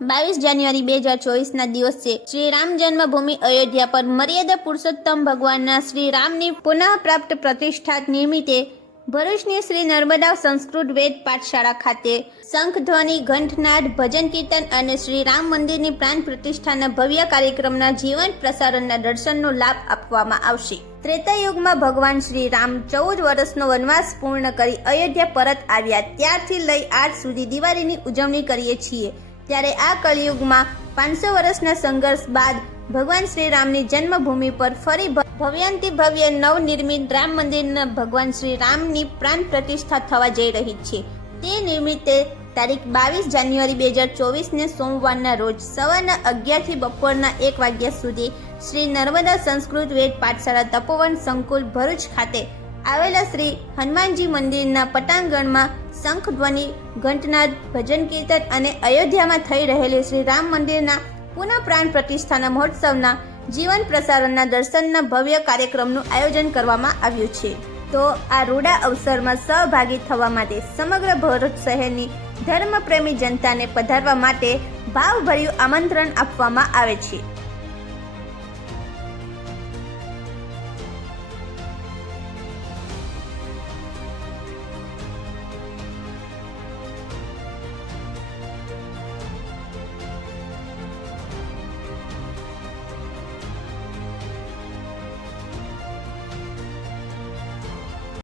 22 જાન્યુઆરી 2024ના દિવસે શ્રી રામ જન્મભૂમિ અયોધ્યા પર મર્યાદા પુરુષોત્તમ ભગવાનના શ્રી રામની પુનઃ પ્રાપ્ત પ્રતિષ્ઠા નિમિત્તે ભરૂચની શ્રી નર્મદા સંસ્કૃત વેદ પાઠશાળા ખાતે શંખધ્વનિ, ઘંટનાદ, ભજન કીર્તન અને શ્રી રામ મંદિરની પ્રાણ પ્રતિષ્ઠાના ભવ્ય કાર્યક્રમના જીવંત પ્રસારણના દર્શનનો લાભ આપવામાં આવશે. ત્રેતાયુગમાં ભગવાન શ્રી રામ 14 વર્ષનો વનવાસ પૂર્ણ કરી અયોધ્યા પરત આવ્યા ત્યારથી લઈ આજ સુધી દિવાળીની ઉજવણી કરીએ છીએ. ત્યારે આ કળિયુગમાં 500 વર્ષના સંઘર્ષ બાદ ભગવાન શ્રી રામની જન્મભૂમિ પર ફરી ભવ્યાતિ ભવ્ય નવનિર્મિત રામ મંદિરના ભગવાન શ્રી રામની પ્રાણ પ્રતિષ્ઠા થવા જઈ રહી છે. તે નિમિત્તે તારીખ 22 જાન્યુઆરી 2024ને સોમવારના રોજ સવારના 11 થી બપોરના 1 વાગ્યા સુધી શ્રી નર્મદા સંસ્કૃત વેદ પાઠશાળા તપોવન સંકુલ ભરૂચ ખાતે આવેલા શ્રી હનુમાનજી મંદિરના પટાંગણમાં શંખધ્વનિ, ઘંટનાદ, ભજન કીર્તન અને અયોધ્યામાં થઈ રહેલી શ્રી રામ મંદિરના પુનઃ પ્રાણ પ્રતિષ્ઠાના મહોત્સવના જીવન પ્રસારણના દર્શનના ભવ્ય કાર્યક્રમનું આયોજન કરવામાં આવ્યું છે. તો આ રૂડા અવસરમાં સહભાગી થવા માટે સમગ્ર ભરૂચ શહેરની ધર્મપ્રેમી જનતાને પધારવા માટે ભાવભર્યું આમંત્રણ આપવામાં આવે છે.